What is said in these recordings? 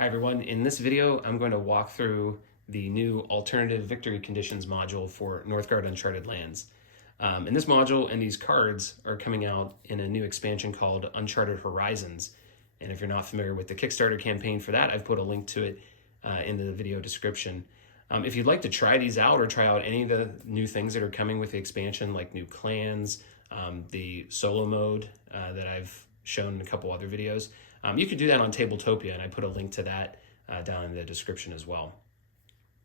Hi everyone, in this video I'm going to walk through the new alternative victory conditions module for Northgard Uncharted Lands. And this module and these cards are coming out in a new expansion called Uncharted Horizons. And if you're not familiar with the Kickstarter campaign for that, I've put a link to it in the video description. If you'd like to try these out or try out any of the new things that are coming with the expansion, like new clans, the solo mode that I've shown in a couple other videos, you could do that on Tabletopia, and I put a link to that down in the description as well.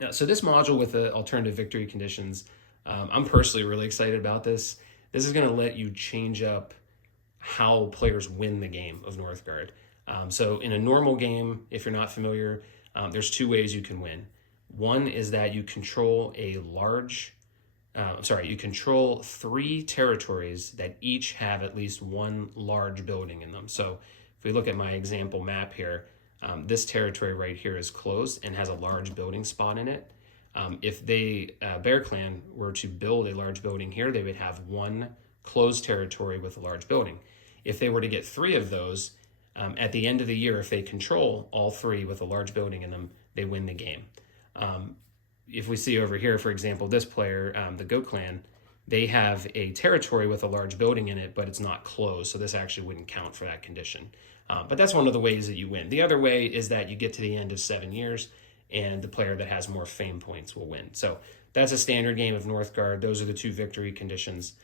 Now, so this module with the alternative victory conditions, I'm personally really excited about this. This is going to let you change up how players win the game of Northgard. So in a normal game, if you're not familiar, there's two ways you can win. One is that you control you control 3 territories that each have at least one large building in them. So if we look at my example map here, this territory right here is closed and has a large building spot in it. If Bear Clan were to build a large building here, they would have one closed territory with a large building. If they were to get 3 of those, at the end of the year, if they control all 3 with a large building in them, they win the game. If we see over here, for example, this player, the Goat Clan, they have a territory with a large building in it, but it's not closed, so this actually wouldn't count for that condition. But that's one of the ways that you win. The other way is that you get to the end of 7 years, and the player that has more fame points will win. So that's a standard game of Northgard. Those are the 2 victory conditions.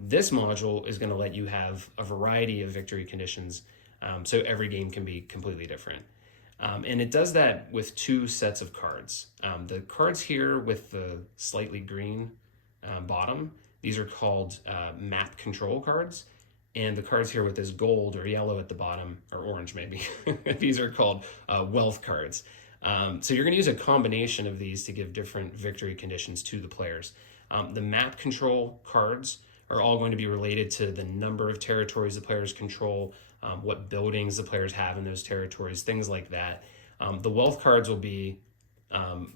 This module is going to let you have a variety of victory conditions, so every game can be completely different. And it does that with 2 sets of cards. The cards here with the slightly green bottom, these are called map control cards. And the cards here with this gold or yellow at the bottom, or orange maybe, these are called wealth cards. So you're going to use a combination of these to give different victory conditions to the players. The map control cards are all going to be related to the number of territories the players control, what buildings the players have in those territories, things like that. The wealth cards will be,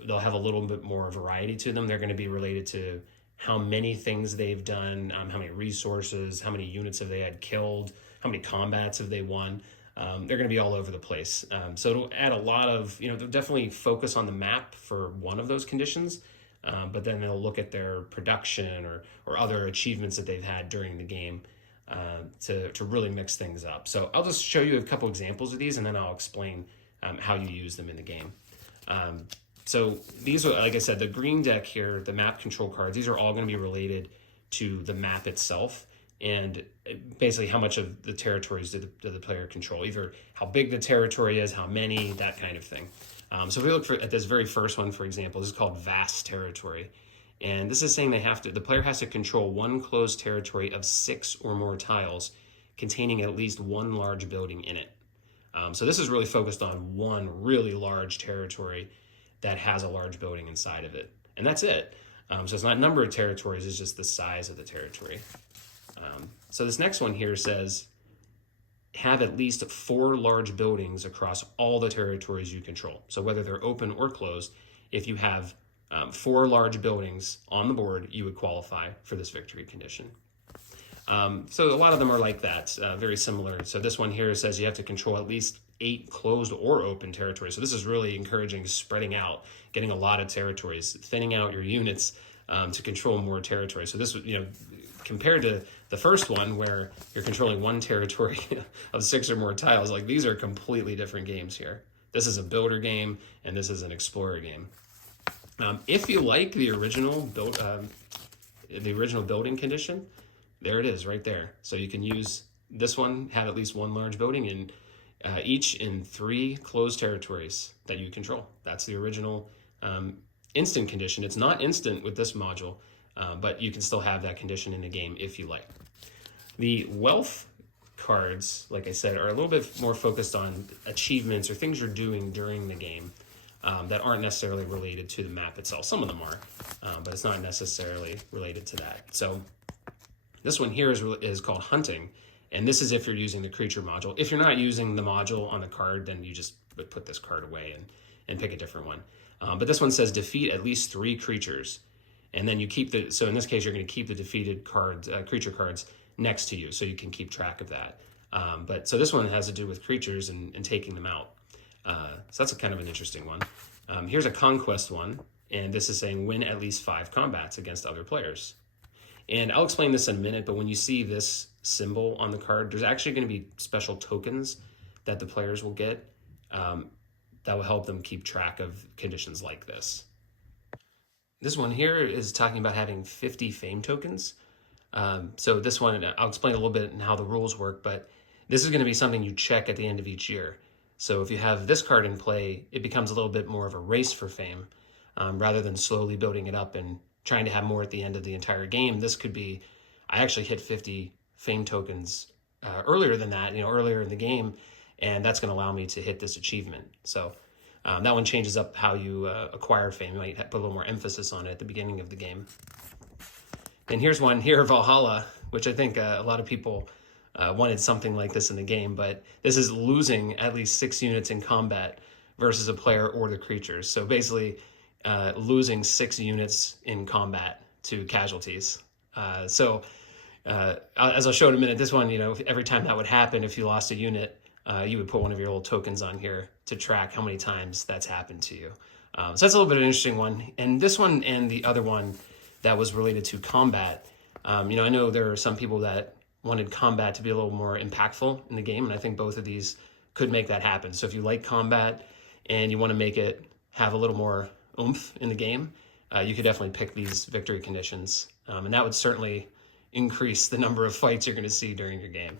they'll have a little bit more variety to them. They're going to be related to how many things they've done, how many resources, how many units have they had killed, how many combats have they won. They're going to be all over the place. So it'll add a lot of, they'll definitely focus on the map for one of those conditions, but then they'll look at their production or other achievements that they've had during the game to really mix things up. So I'll just show you a couple examples of these, and then I'll explain how you use them in the game. So these are, like I said, the green deck here, the map control cards, these are all going to be related to the map itself and basically how much of the territories do the player control, either how big the territory is, how many, that kind of thing. So if we look at this very first one, for example, this is called vast territory. And this is saying the player has to control one closed territory of 6 or more tiles containing at least one large building in it. So this is really focused on one really large territory that has a large building inside of it. And that's it. So it's not number of territories, it's just the size of the territory. So this next one here says, have at least 4 large buildings across all the territories you control. So whether they're open or closed, if you have 4 large buildings on the board, you would qualify for this victory condition. So a lot of them are like that, very similar. So this one here says you have to control at least 8 closed or open territories. So this is really encouraging spreading out, getting a lot of territories, thinning out your units to control more territory. So this, compared to the first one where you're controlling one territory of 6 or more tiles, like these are completely different games here. This is a builder game and this is an explorer game. If you like the original building condition, there it is right there. So you can use this one, have at least one large building, and each in 3 closed territories that you control. That's the original instant condition. It's not instant with this module, but you can still have that condition in the game if you like. The wealth cards, like I said, are a little bit more focused on achievements or things you're doing during the game that aren't necessarily related to the map itself. Some of them are, but it's not necessarily related to that. So this one here is called hunting, and this is if you're using the creature module. If you're not using the module on the card, then you just would put this card away and pick a different one. But this one says defeat at least 3 creatures, and then you keep so in this case, you're going to keep the defeated cards, creature cards next to you, so you can keep track of that. But so this one has to do with creatures and taking them out. So that's a kind of an interesting one. Here's a conquest one, and this is saying win at least 5 combats against other players. And I'll explain this in a minute, but when you see this symbol on the card, there's actually going to be special tokens that the players will get that will help them keep track of conditions like this. This one here is talking about having 50 fame tokens. So this one, I'll explain a little bit on how the rules work, but this is going to be something you check at the end of each year. So if you have this card in play, it becomes a little bit more of a race for fame rather than slowly building it up and trying to have more at the end of the entire game. This could be, I actually hit 50 fame tokens earlier than that, earlier in the game, and that's going to allow me to hit this achievement. So that one changes up how you acquire fame. You might put a little more emphasis on it at the beginning of the game. And here's one here, Valhalla, which I think a lot of people wanted something like this in the game, but this is losing at least 6 units in combat versus a player or the creatures. So basically losing 6 units in combat to casualties. As I'll show in a minute, this one, every time that would happen, if you lost a unit, you would put one of your little tokens on here to track how many times that's happened to you. So that's a little bit of an interesting one. And this one and the other one that was related to combat, I know there are some people that wanted combat to be a little more impactful in the game, and I think both of these could make that happen. So if you like combat and you want to make it have a little more oomph in the game, you could definitely pick these victory conditions, and that would certainly increase the number of fights you're going to see during your game.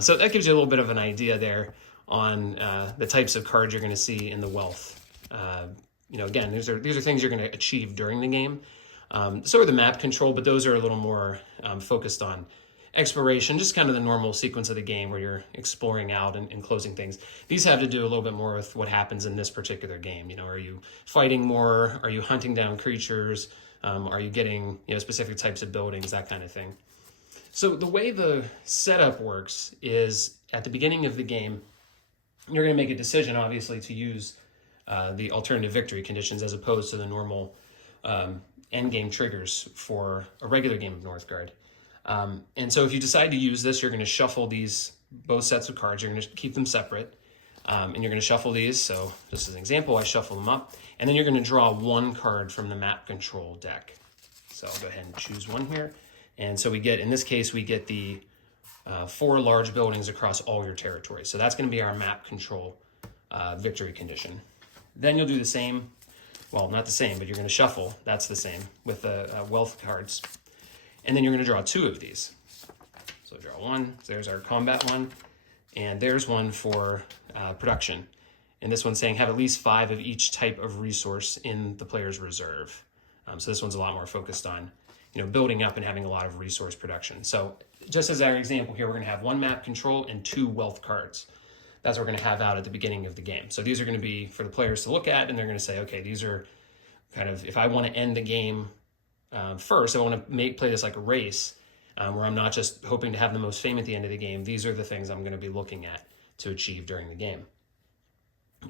So that gives you a little bit of an idea there on the types of cards you're going to see in the wealth. Again, these are things you're going to achieve during the game. So are the map control, but those are a little more focused on exploration, just kind of the normal sequence of the game where you're exploring out and closing things. These have to do a little bit more with what happens in this particular game. Are you fighting more? Are you hunting down creatures? Are you getting specific types of buildings, that kind of thing. So the way the setup works is at the beginning of the game, you're going to make a decision, obviously, to use the alternative victory conditions as opposed to the normal end game triggers for a regular game of Northgard. And so if you decide to use this, you're going to shuffle both sets of cards. You're going to keep them separate, and you're going to shuffle these. So just as an example, I shuffle them up, and then you're going to draw 1 card from the map control deck. So I'll go ahead and choose one here. And so in this case, we get the 4 large buildings across all your territories. So that's going to be our map control victory condition. Then you'll do the same, well, not the same, but you're going to shuffle. That's the same with the wealth cards. And then you're going to draw 2 of these. So draw 1, so there's our combat one, and there's one for production. And this one's saying have at least 5 of each type of resource in the player's reserve. So this one's a lot more focused on building up and having a lot of resource production. So just as our example here, we're going to have 1 map control and 2 wealth cards. That's what we're going to have out at the beginning of the game. So these are going to be for the players to look at, and they're going to say, okay, these are kind of, if I want to end the game first, I want to play this like a race where I'm not just hoping to have the most fame at the end of the game. These are the things I'm going to be looking at to achieve during the game.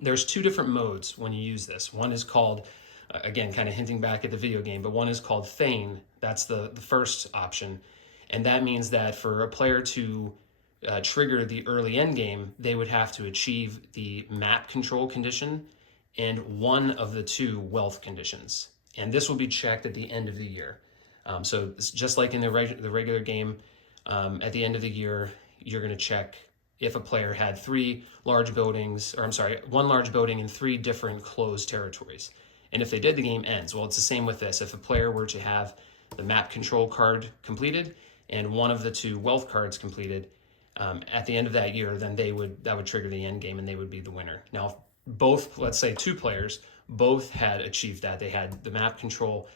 There's 2 different modes when you use this. One is called, again, kind of hinting back at the video game, but one is called Feign. That's the first option. And that means that for a player to trigger the early end game, they would have to achieve the map control condition and one of the 2 wealth conditions. And this will be checked at the end of the year. So it's just like in the regular game, at the end of the year, you're going to check if a player had 1 large building and 3 different closed territories. And if they did, the game ends. Well, it's the same with this. If a player were to have the map control card completed and one of the 2 wealth cards completed at the end of that year, then that would trigger the end game and they would be the winner. Now, if both, let's say 2 players, both had achieved that, they had the map control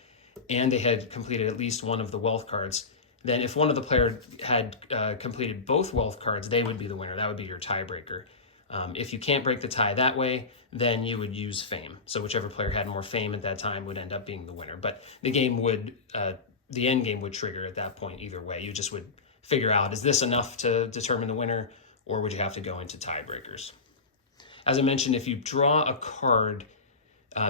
and they had completed at least one of the wealth cards, then if one of the players had completed both wealth cards, they would be the winner. That would be your tiebreaker. If you can't break the tie that way, then you would use fame. So whichever player had more fame at that time would end up being the winner. But the end game would trigger at that point either way. You just would figure out, is this enough to determine the winner, or would you have to go into tiebreakers? As I mentioned, if you draw a card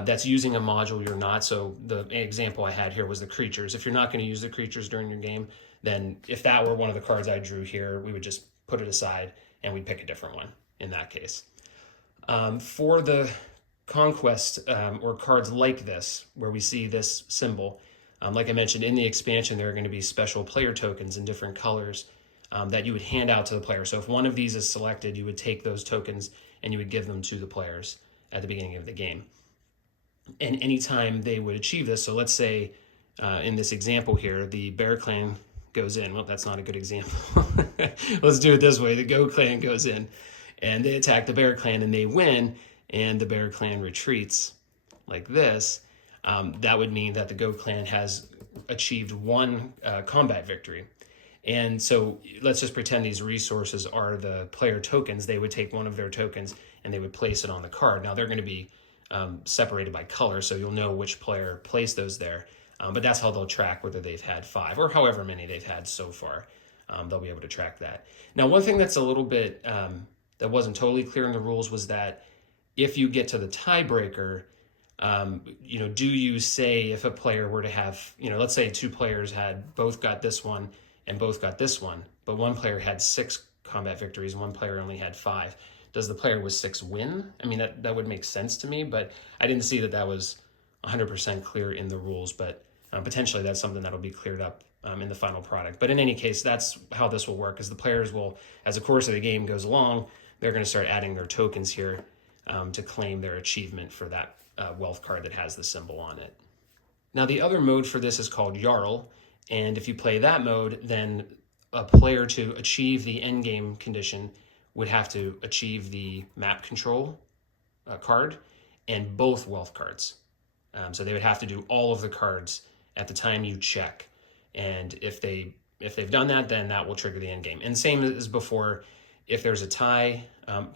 that's using a module you're not, so the example I had here was the creatures. If you're not going to use the creatures during your game, then if that were one of the cards I drew here, we would just put it aside and we'd pick a different one in that case. For the conquest or cards like this, where we see this symbol, like I mentioned in the expansion, there are going to be special player tokens in different colors that you would hand out to the player. So if one of these is selected, you would take those tokens and you would give them to the players at the beginning of the game. And anytime they would achieve this, so let's say in this example here, the Bear Clan goes in. Well, that's not a good example. Let's do it this way. The Go Clan goes in and they attack the Bear Clan and they win, and the Bear Clan retreats like this. That would mean that the Go Clan has achieved one combat victory. And so let's just pretend these resources are the player tokens. They would take one of their tokens and they would place it on the card. Now they're going to be separated by color, so you'll know which player placed those there. But that's how they'll track whether they've had 5 or however many they've had so far. They'll be able to track that. Now, one thing that's a little bit that wasn't totally clear in the rules was that if you get to the tiebreaker, do you say if a player were to have, let's say 2 players had both got this one and both got this one, but one player had 6 combat victories and one player only had 5. Does the player with 6 win? I mean, that would make sense to me, but I didn't see that was 100% clear in the rules, but potentially that's something that'll be cleared up in the final product. But in any case, that's how this will work, is the players will, as the course of the game goes along, they're going to start adding their tokens here to claim their achievement for that wealth card that has the symbol on it. Now, the other mode for this is called Jarl, and if you play that mode, then a player to achieve the endgame condition would have to achieve the map control card and both wealth cards. So they would have to do all of the cards at the time you check. And if they've done that, then that will trigger the end game. And same as before, if there's a tie,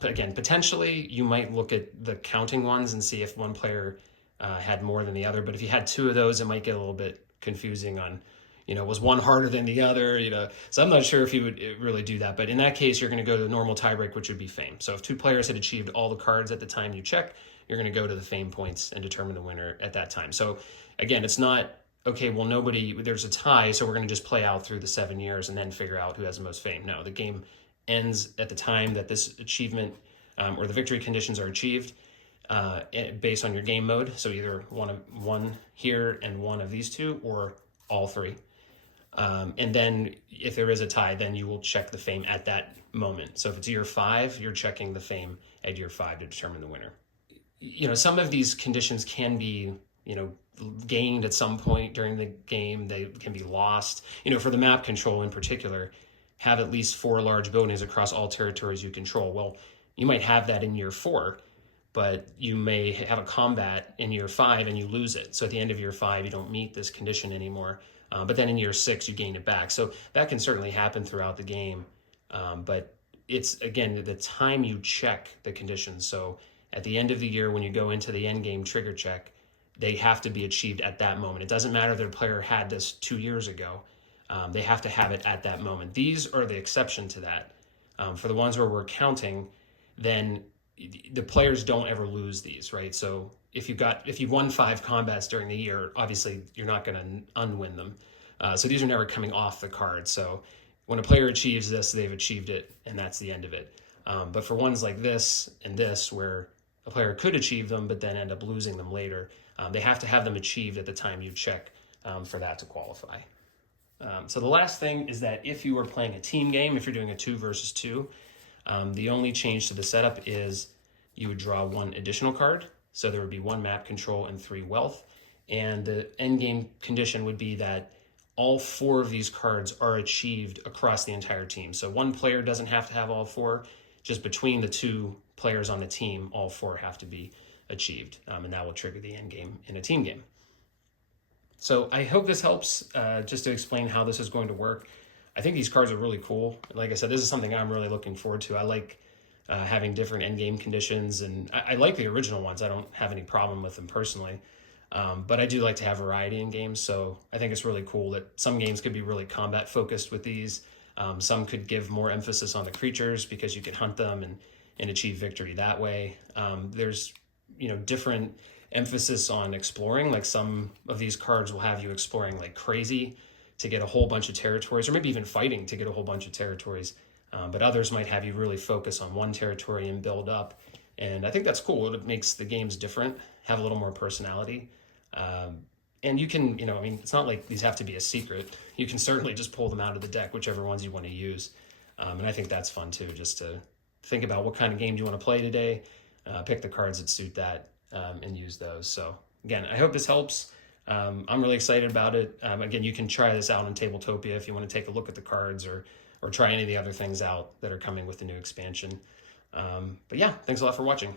again, potentially you might look at the counting ones and see if one player had more than the other. But if you had 2 of those, it might get a little bit confusing on, was one harder than the other, So I'm not sure if you would really do that. But in that case, you're going to go to the normal tiebreak, which would be fame. So if 2 players had achieved all the cards at the time you check, you're going to go to the fame points and determine the winner at that time. So again, it's not, okay, well, there's a tie, so we're going to just play out through the 7 years and then figure out who has the most fame. No, the game ends at the time that this achievement or the victory conditions are achieved based on your game mode. So either one here and one of these 2 or all 3. And then if there is a tie, then you will check the fame at that moment. So if it's year 5, you're checking the fame at year 5 to determine the winner. Some of these conditions can be, gained at some point during the game. They can be lost. For the map control in particular, have at least 4 large buildings across all territories you control. Well, you might have that in year 4, but you may have a combat in year 5 and you lose it. So at the end of year 5, you don't meet this condition anymore. But then in year 6, you gain it back. So that can certainly happen throughout the game. But it's, again, the time you check the conditions. So at the end of the year, when you go into the end game trigger check, they have to be achieved at that moment. It doesn't matter if their player had this 2 years ago. They have to have it at that moment. These are the exception to that. For the ones where we're counting, then the players don't ever lose these, right? So if you've won 5 combats during the year, obviously you're not going to unwin them. So these are never coming off the card. So when a player achieves this, they've achieved it, and that's the end of it. But for ones like this and this, where a player could achieve them but then end up losing them later, they have to have them achieved at the time you check for that to qualify. So the last thing is that if you are playing a team game, if you're doing a 2 versus 2, the only change to the setup is you would draw 1 additional card. So there would be 1 map control and 3 wealth. And the end game condition would be that all 4 of these cards are achieved across the entire team. So one player doesn't have to have all 4. Just between the 2 players on the team, all 4 have to be achieved. And that will trigger the end game in a team game. So I hope this helps just to explain how this is going to work. I think these cards are really cool. Like I said, this is something I'm really looking forward to. I like having different end game conditions, and I like the original ones. I don't have any problem with them personally. But I do like to have variety in games, so I think it's really cool that some games could be really combat focused with these. Some could give more emphasis on the creatures because you could hunt them and achieve victory that way. There's different emphasis on exploring. Like some of these cards will have you exploring like crazy to get a whole bunch of territories, or maybe even fighting to get a whole bunch of territories. But others might have you really focus on one territory and build up. And I think that's cool. It makes the games different, have a little more personality. And you can, I mean, it's not like these have to be a secret. You can certainly just pull them out of the deck, whichever ones you want to use. And I think that's fun too, just to think about what kind of game do you want to play today, pick the cards that suit that, and use those. So again, I hope this helps. I'm really excited about it. Again, you can try this out on Tabletopia if you want to take a look at the cards or try any of the other things out that are coming with the new expansion. But yeah, thanks a lot for watching.